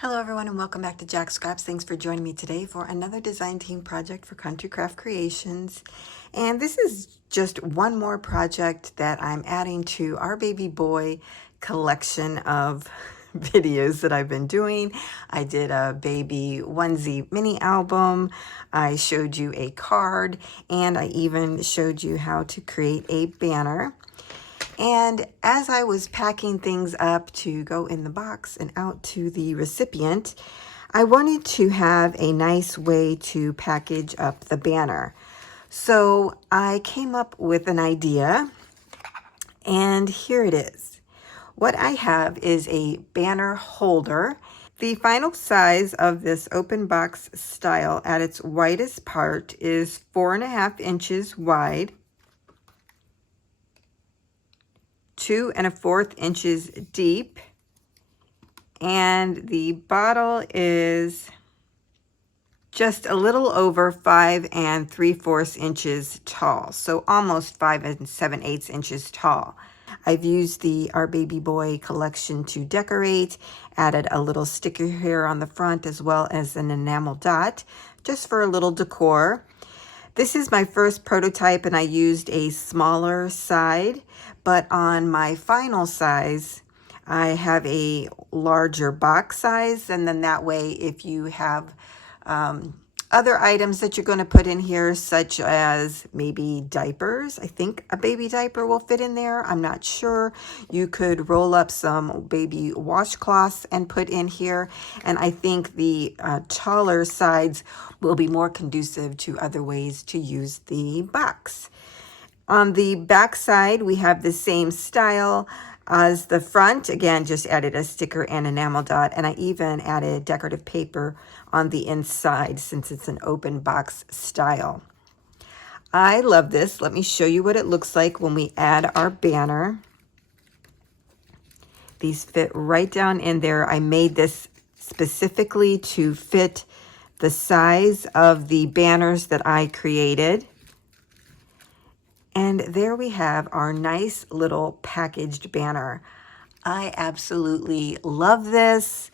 Hello everyone and welcome back to Jacqs. Thanks for joining me today for another design team project for Country Craft Creations. And this is just one more project that I'm adding to our baby boy collection of videos that I've been doing. I did a baby onesie mini album. I showed you a card, and I even showed you how to create a banner. And as I was packing things up to go in the box and out to the recipient, I wanted to have a nice way to package up the banner. So I came up with an idea, and here it is. What I have is a banner holder. The final size of this open box style at its widest part is 4.5 inches wide, 2 1/4 inches deep, and the bottle is just a little over 5 3/4 inches tall, so almost 5 7/8 inches tall. I've used the Our Baby Boy collection to decorate, added a little sticker here on the front as well as an enamel dot, just for a little decor. This is my first prototype and I used a smaller side, but on my final size, I have a larger box size, and then that way if you have other items that you're going to put in here, such as maybe diapers. I think a baby diaper will fit in there. I'm not sure. You could roll up some baby washcloths and put in here. And I think the taller sides will be more conducive to other ways to use the box. On the back side, we have the same style as the front. Again, just added a sticker and enamel dot, and I even added decorative paper on the inside since it's an open box style. I love this. Let me show you what it looks like when we add our banner. These fit right down in there. I made this specifically to fit the size of the banners that I created. And there we have our nice little packaged banner. I absolutely love this.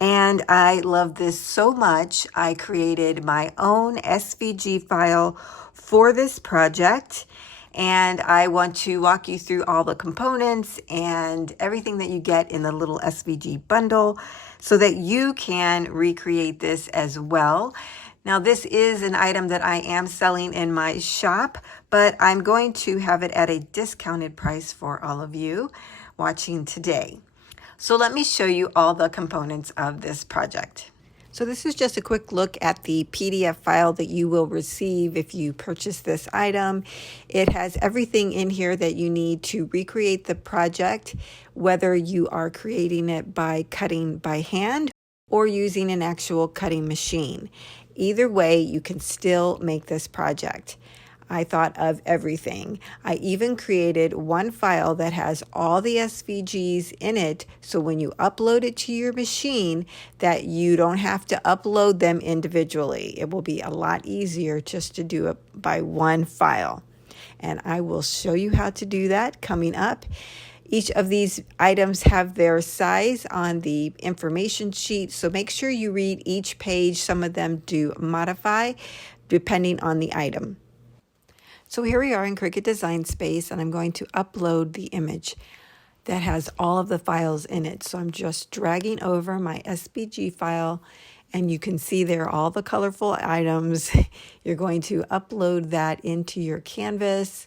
And I love this so much, I created my own SVG file for this project. And I want to walk you through all the components and everything that you get in the little SVG bundle so that you can recreate this as well. Now, this is an item that I am selling in my shop, but I'm going to have it at a discounted price for all of you watching today. So let me show you all the components of this project. So this is just a quick look at the PDF file that you will receive if you purchase this item. It has everything in here that you need to recreate the project, whether you are creating it by cutting by hand or using an actual cutting machine. Either way, you can still make this project. I thought of everything. I even created one file that has all the SVGs in it, so when you upload it to your machine, that you don't have to upload them individually. It will be a lot easier just to do it by one file. And I will show you how to do that coming up. Each of these items have their size on the information sheet, so make sure you read each page. Some of them do modify depending on the item. So here we are in Cricut Design Space, and I'm going to upload the image that has all of the files in it. So I'm just dragging over my SVG file, and you can see there all the colorful items. You're going to upload that into your canvas,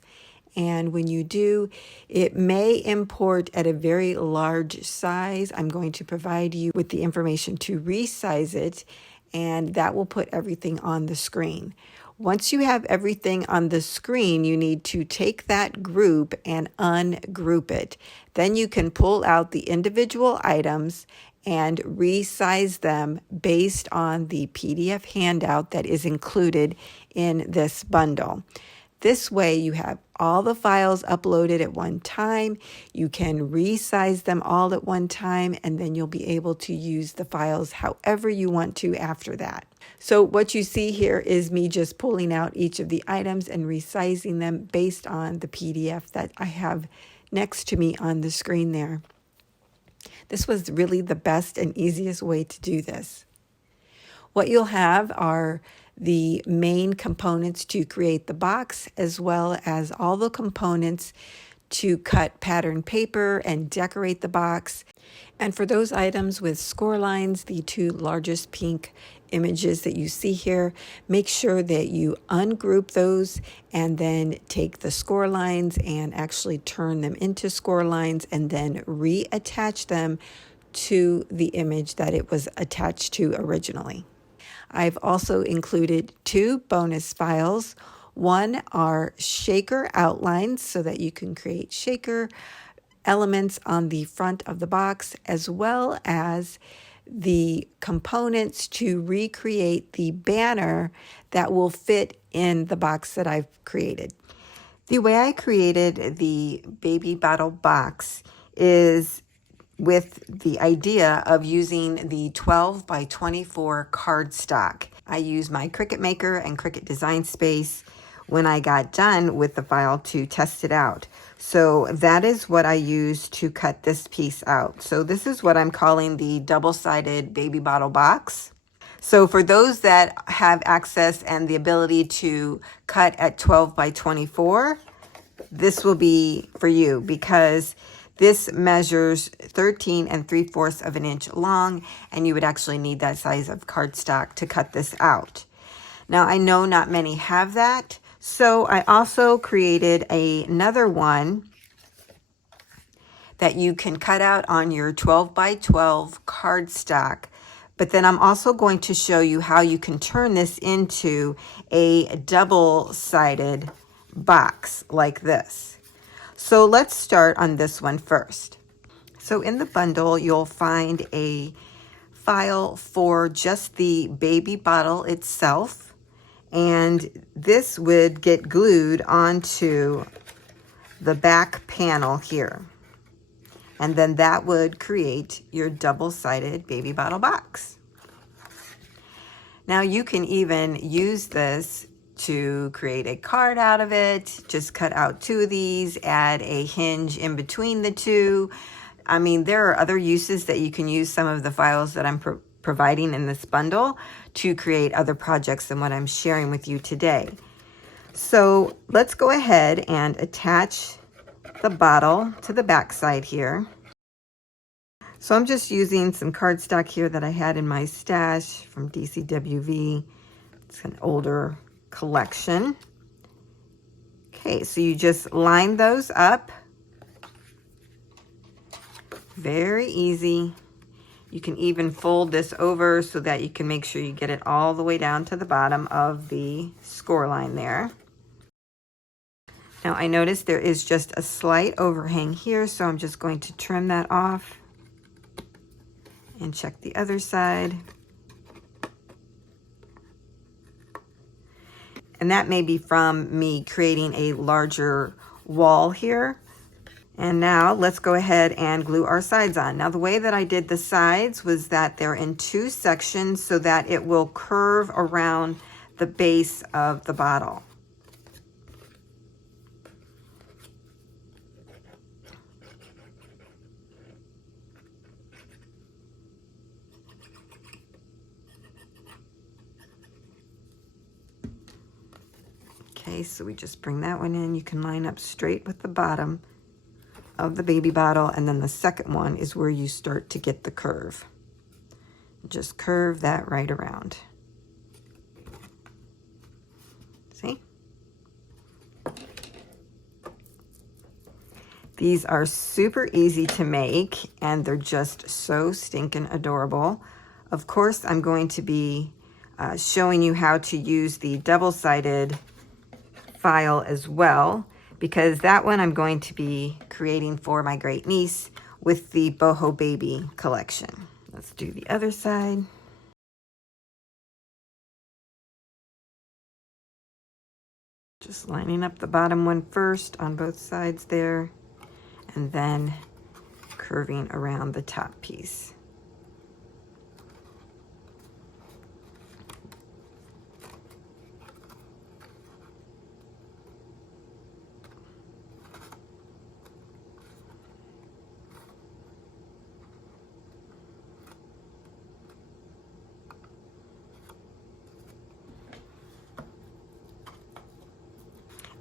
and when you do, it may import at a very large size. I'm going to provide you with the information to resize it, and that will put everything on the screen. Once you have everything on the screen, you need to take that group and ungroup it. Then you can pull out the individual items and resize them based on the PDF handout that is included in this bundle. This way you have all the files uploaded at one time. You can resize them all at one time, and then you'll be able to use the files however you want to after that. So what you see here is me just pulling out each of the items and resizing them based on the PDF that I have next to me on the screen there. This was really the best and easiest way to do this. What you'll have are the main components to create the box, as well as all the components to cut pattern paper and decorate the box. And for those items with score lines, the two largest pink images that you see here, make sure that you ungroup those and then take the score lines and actually turn them into score lines and then reattach them to the image that it was attached to originally. I've also included two bonus files. One are shaker outlines so that you can create shaker elements on the front of the box, as well as the components to recreate the banner that will fit in the box that I've created. The way I created the baby bottle box is with the idea of using the 12 by 24 cardstock. I used my Cricut Maker and Cricut Design Space when I got done with the file to test it out. So that is what I used to cut this piece out. So this is what I'm calling the double-sided baby bottle box. So for those that have access and the ability to cut at 12 by 24, this will be for you, because this measures 13 3/4 of an inch long, and you would actually need that size of cardstock to cut this out. Now, I know not many have that, so I also created another one that you can cut out on your 12 by 12 cardstock. But then I'm also going to show you how you can turn this into a double-sided box like this. So let's start on this one first. So in the bundle, you'll find a file for just the baby bottle itself. And this would get glued onto the back panel here. And then that would create your double-sided baby bottle box. Now you can even use this to create a card out of it. Just cut out two of these, add a hinge in between the two. I mean, there are other uses that you can use some of the files that I'm providing in this bundle to create other projects than what I'm sharing with you today. So let's go ahead and attach the bottle to the back side here. So I'm just using some cardstock here that I had in my stash from DCWV. It's an older collection. Okay, so you just line those up. Very easy. You can even fold this over so that you can make sure you get it all the way down to the bottom of the score line there. Now I noticed there is just a slight overhang here, so I'm just going to trim that off and check the other side. And that may be from me creating a larger wall here. And now let's go ahead and glue our sides on. Now the way that I did the sides was that they're in two sections so that it will curve around the base of the bottle. Okay, so we just bring that one in. You can line up straight with the bottom of the baby bottle, and then the second one is where you start to get the curve. Just curve that right around. See? These are super easy to make, and they're just so stinking adorable. Of course, I'm going to be showing you how to use the double-sided file as well, because that one I'm going to be creating for my great niece with the Boho Baby collection. Let's do the other side. Just lining up the bottom one first on both sides there, and then curving around the top piece.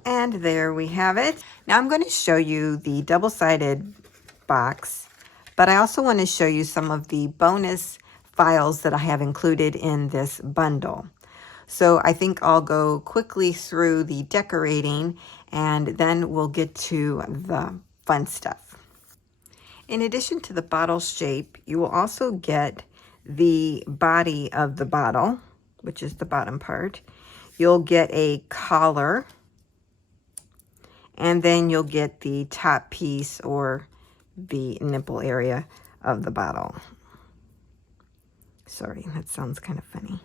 And there we have it. Now I'm going to show you the double-sided box, but I also want to show you some of the bonus files that I have included in this bundle. So I think I'll go quickly through the decorating and then we'll get to the fun stuff. In addition to the bottle shape, you will also get the body of the bottle, which is the bottom part. You'll get a collar, and then you'll get the top piece or the nipple area of the bottle. Sorry, that sounds kind of funny.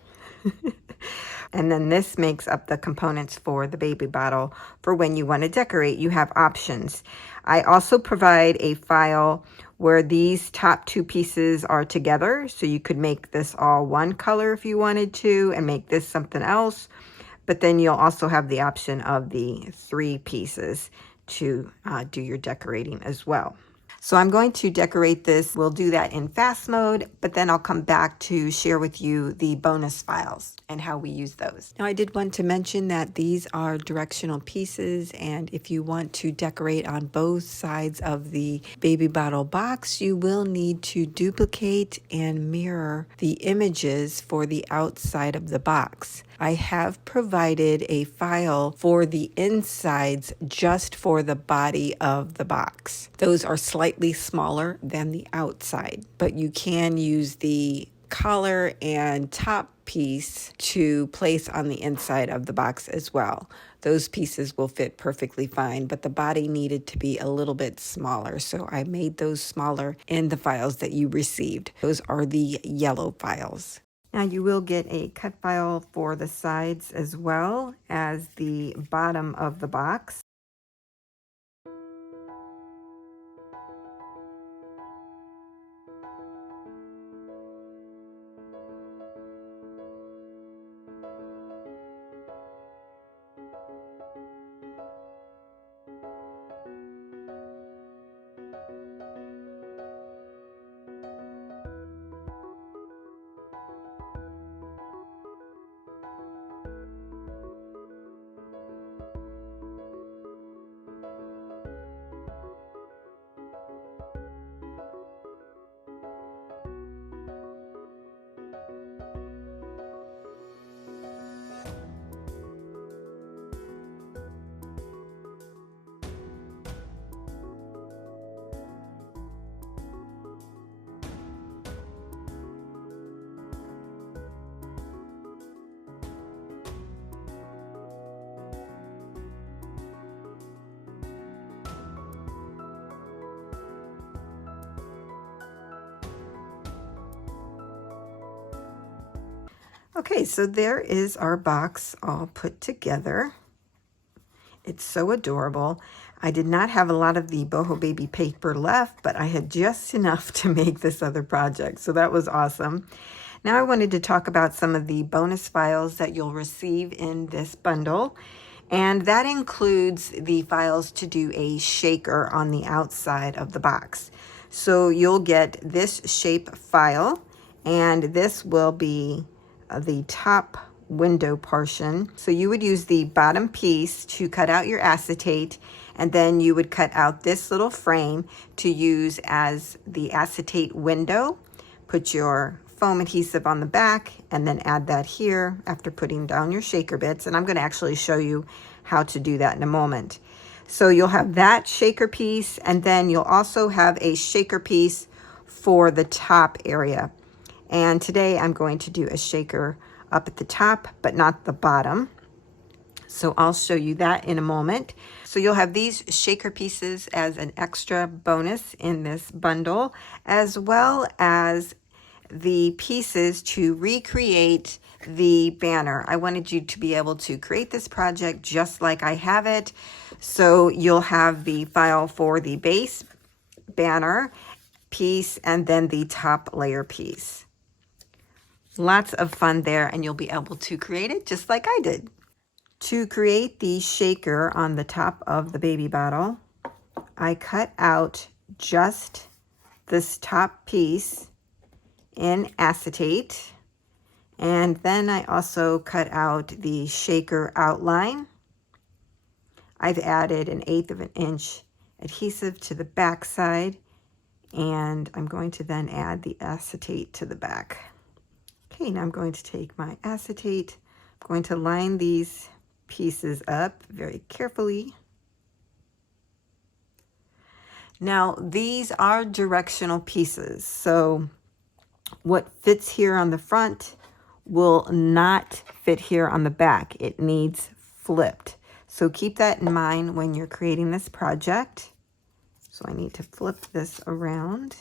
And then this makes up the components for the baby bottle. For when you want to decorate, you have options. I also provide a file where these top two pieces are together. So you could make this all one color if you wanted to and make this something else. But then you'll also have the option of the 3 pieces to do your decorating as well. So I'm going to decorate this. We'll do that in fast mode, but then I'll come back to share with you the bonus files and how we use those. Now I did want to mention that these are directional pieces, and if you want to decorate on both sides of the baby bottle box, you will need to duplicate and mirror the images for the outside of the box. I have provided a file for the insides just for the body of the box. Those are slightly smaller than the outside, but you can use the collar and top piece to place on the inside of the box as well. Those pieces will fit perfectly fine, but the body needed to be a little bit smaller, so I made those smaller in the files that you received. Those are the yellow files. Now you will get a cut file for the sides as well as the bottom of the box. Okay, so there is our box all put together. It's so adorable. I did not have a lot of the boho baby paper left, but I had just enough to make this other project, so that was awesome. Now I wanted to talk about some of the bonus files that you'll receive in this bundle, and that includes the files to do a shaker on the outside of the box. So you'll get this shape file, and this will be the top window portion. So you would use the bottom piece to cut out your acetate, and then you would cut out this little frame to use as the acetate window. Put your foam adhesive on the back and then add that here after putting down your shaker bits. And I'm going to actually show you how to do that in a moment. So you'll have that shaker piece, and then you'll also have a shaker piece for the top area. And today I'm going to do a shaker up at the top, but not the bottom. So I'll show you that in a moment. So you'll have these shaker pieces as an extra bonus in this bundle, as well as the pieces to recreate the banner. I wanted you to be able to create this project just like I have it. So you'll have the file for the base banner piece and then the top layer piece. Lots of fun there, and you'll be able to create it just like I did. To create the shaker on the top of the baby bottle, I cut out just this top piece in acetate, and then I also cut out the shaker outline. I've added 1/8 of an inch adhesive to the back side, and I'm going to then add the acetate to the back. Okay, now I'm going to take my acetate. I'm going to line these pieces up very carefully. Now, these are directional pieces, so what fits here on the front will not fit here on the back. It needs flipped. So keep that in mind when you're creating this project. So I need to flip this around.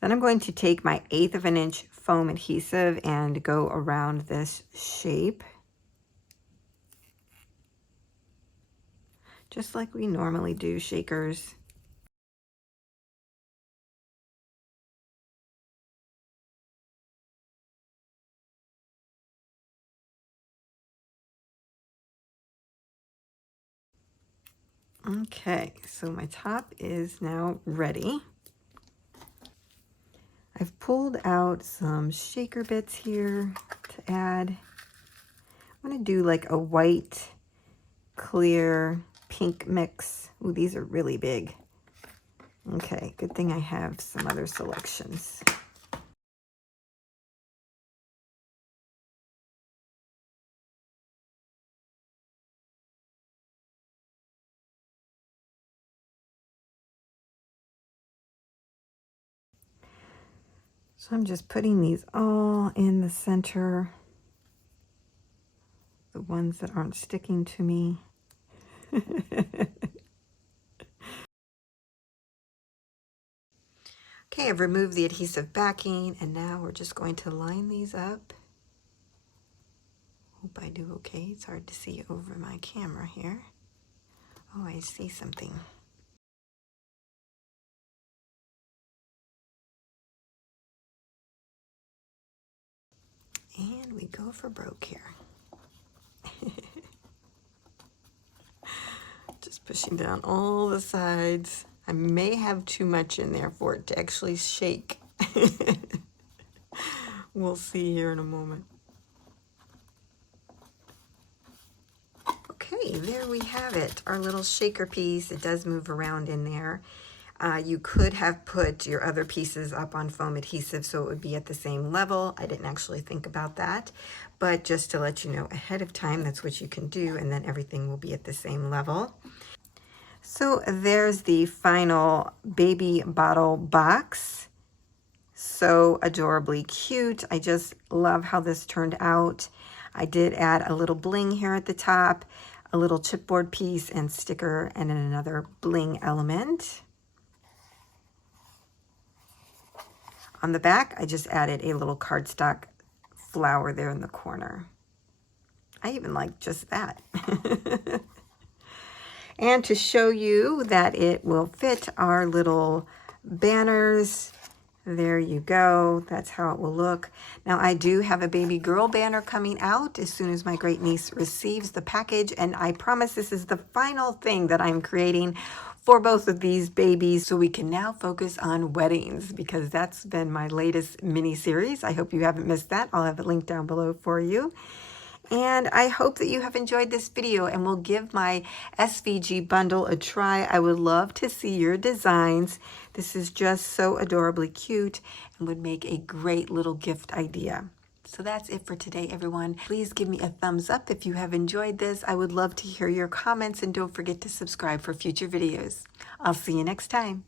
Then I'm going to take my 1/8 of an inch foam adhesive and go around this shape, just like we normally do shakers. Okay, so my top is now ready. I've pulled out some shaker bits here to add. I'm going to do like a white, clear, pink mix. Ooh, these are really big. Okay, good thing I have some other selections. So I'm just putting these all in the center, the ones that aren't sticking to me. Okay, I've removed the adhesive backing, and now we're just going to line these up. Hope I do okay. It's hard to see over my camera here. Oh, I see something. And we go for broke here. Just pushing down all the sides. I may have too much in there for it to actually shake. We'll see here in a moment. Okay, there we have it, our little shaker piece. It does move around in there. You could have put your other pieces up on foam adhesive so it would be at the same level. I didn't actually think about that, but just to let you know ahead of time, that's what you can do, and then everything will be at the same level. So there's the final baby bottle box. So adorably cute. I just love how this turned out. I did add a little bling here at the top, a little chipboard piece and sticker, and then another bling element. On the back, I just added a little cardstock flower there in the corner. I even like just that. And to show you that it will fit our little banners, there you go. That's how it will look. Now, I do have a baby girl banner coming out as soon as my great niece receives the package, and I promise this is the final thing that I'm creating for both of these babies, so we can now focus on weddings, because that's been my latest mini series. I hope you haven't missed that. I'll have it linked down below for you. And I hope that you have enjoyed this video and will give my SVG bundle a try. I would love to see your designs. This is just so adorably cute and would make a great little gift idea. So that's it for today, everyone. Please give me a thumbs up if you have enjoyed this. I would love to hear your comments, and don't forget to subscribe for future videos. I'll see you next time.